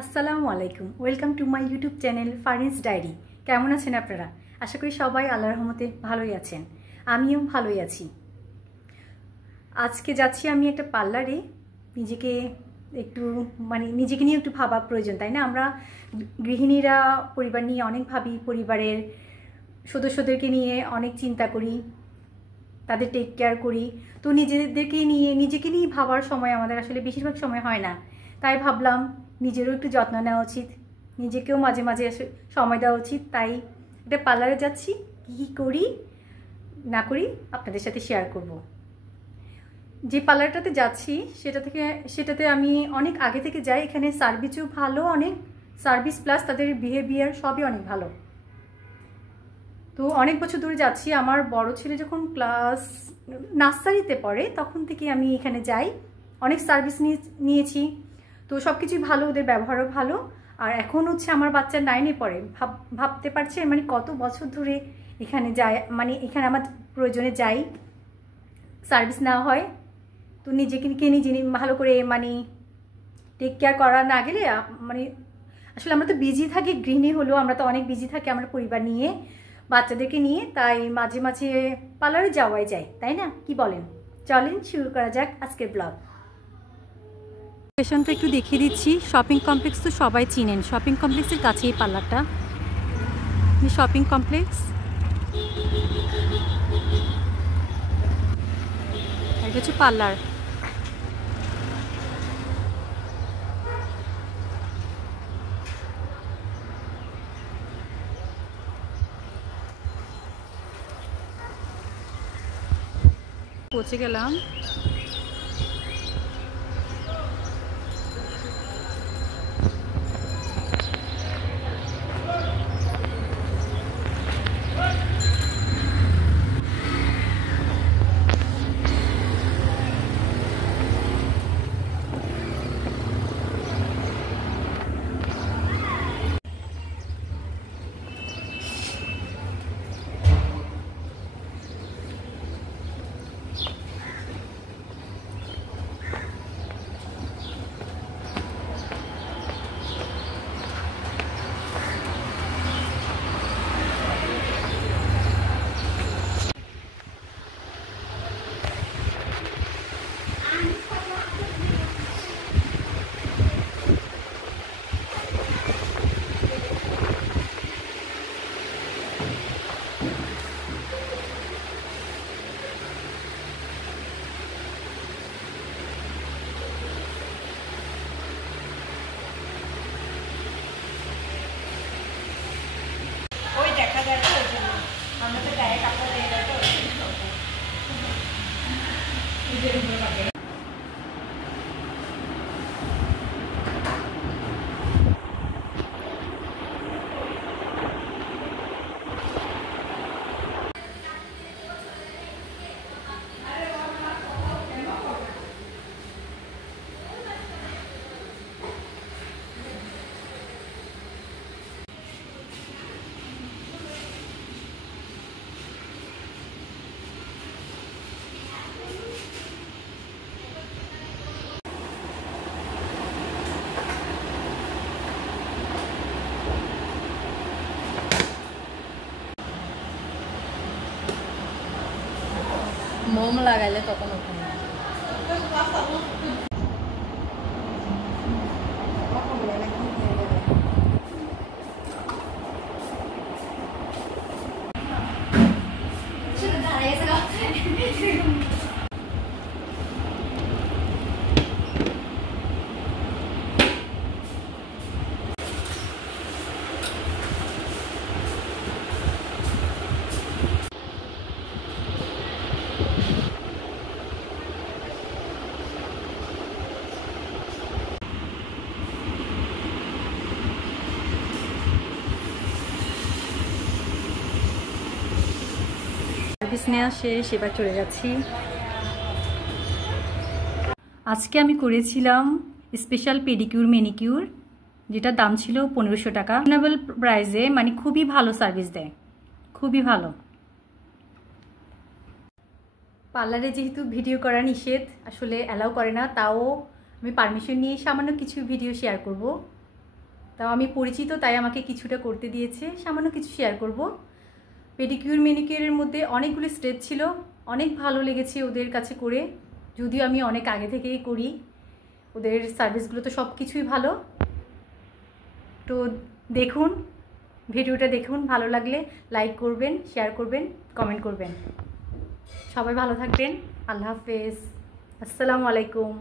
আসসালামু আলাইকুম, welcome to my YouTube channel Farin's diary. কেমন আছেন আপনারা? আশা করি সবাই আল্লাহর রহমতে ভালোই আছেন। আমিও ভালোই আছি। আজকে যাচ্ছি আমি একটা পার্লারে। নিজেকে একটু নিজেকে নিয়ে একটু ভাবা প্রয়োজন, তাই না? আমরা গৃহিণীরা পরিবার নিয়ে অনেক ভাবি, পরিবারের সদস্যদেরকে নিয়ে অনেক চিন্তা করি, তাদের টেক কেয়ার করি। তো নিজেকে নিয়ে ভাবার সময় আমাদের আসলে বেশিরভাগ সময় হয় না। তাই ভাবলাম নিজেরও একটু যত্ন নেওয়া উচিত, নিজেকেও মাঝে মাঝে সময় দেওয়া উচিত। তাই একটা পার্লারে যাচ্ছি, কী করি না করি আপনাদের সাথে শেয়ার করব। যে পার্লারটাতে যাচ্ছি সেটাতে আমি অনেক আগে থেকে যাই। এখানে সার্ভিসও ভালো, অনেক সার্ভিস প্লাস তাদের বিহেভিয়ার সবই অনেক ভালো। তো অনেক বছর ধরে যাচ্ছি। আমার বড় ছেলে যখন ক্লাস নার্সারিতে পড়ে তখন থেকে আমি এখানে যাই, অনেক সার্ভিস নিয়েছি। তো সব কিছুই ভালো, ওদের ব্যবহারও ভালো। আর এখন হচ্ছে আমার বাচ্চা 9-এ পড়ে। ভাবতে পারছেন কত বছর ধরে এখানে যায়, এখানে আমার প্রয়োজনে যাই, সার্ভিস নেওয়া হয়। তো নিজে ভালো করে টেক কেয়ার করা না গেলে আসলে আমরা তো বিজি থাকি, গৃহিণী হলেও আমরা তো অনেক বিজি থাকি আমরা পরিবার নিয়ে, বাচ্চাদেরকে নিয়ে। তাই মাঝে মাঝে পার্লারে যাওয়াই যায়, তাই না? কি বলেন? চলেন শুরু করা যাক আজকের ব্লগ। লোকেশনটা একটু দেখিয়ে দিচ্ছি। শপিং কমপ্লেক্স তো সবাই চিনেন, শপিং কমপ্লেক্সের কাছেই পার্লারটা। শপিং কমপ্লেক্স, এটা হচ্ছে পার্লার। পৌঁছে গেলাম। দেখা যায় তো, আমরা তো ডাইরেক্ট আপনারা এটা তো মোম লাগাইলে তখন ওখানে সার্ভিস নেওয়া শেষ, এবার চলে যাচ্ছি। আজকে আমি করেছিলাম স্পেশাল পেডিকিউর ম্যানিকিউর, যেটার দাম ছিল 1500 টাকা। রিজনেবল প্রাইসে, খুবই ভালো সার্ভিস দেয়, খুবই ভালো। পার্লারে যেহেতু ভিডিও করা নিষেধ, আসলে অ্যালাউ করে না, তাও আমি পারমিশন নিয়ে সামান্য কিছু ভিডিও শেয়ার করব। তাও আমি পরিচিত, তাই আমাকে কিছুটা করতে দিয়েছে, সামান্য কিছু শেয়ার করব। পেডিকিউর ম্যানিকিউরের মধ্যে অনেকগুলো স্টেপ ছিল, অনেক ভালো লেগেছে ওদের কাছে করে, যদিও আমি অনেক আগে থেকেই করি। ওদের সার্ভিসগুলো তো সব কিছুই ভালো। তো দেখুন, ভিডিওটা দেখুন, ভালো লাগলে লাইক করবেন, শেয়ার করবেন, কমেন্ট করবেন। সবাই ভালো থাকবেন। আল্লাহ হাফেজ, আসসালামু আলাইকুম।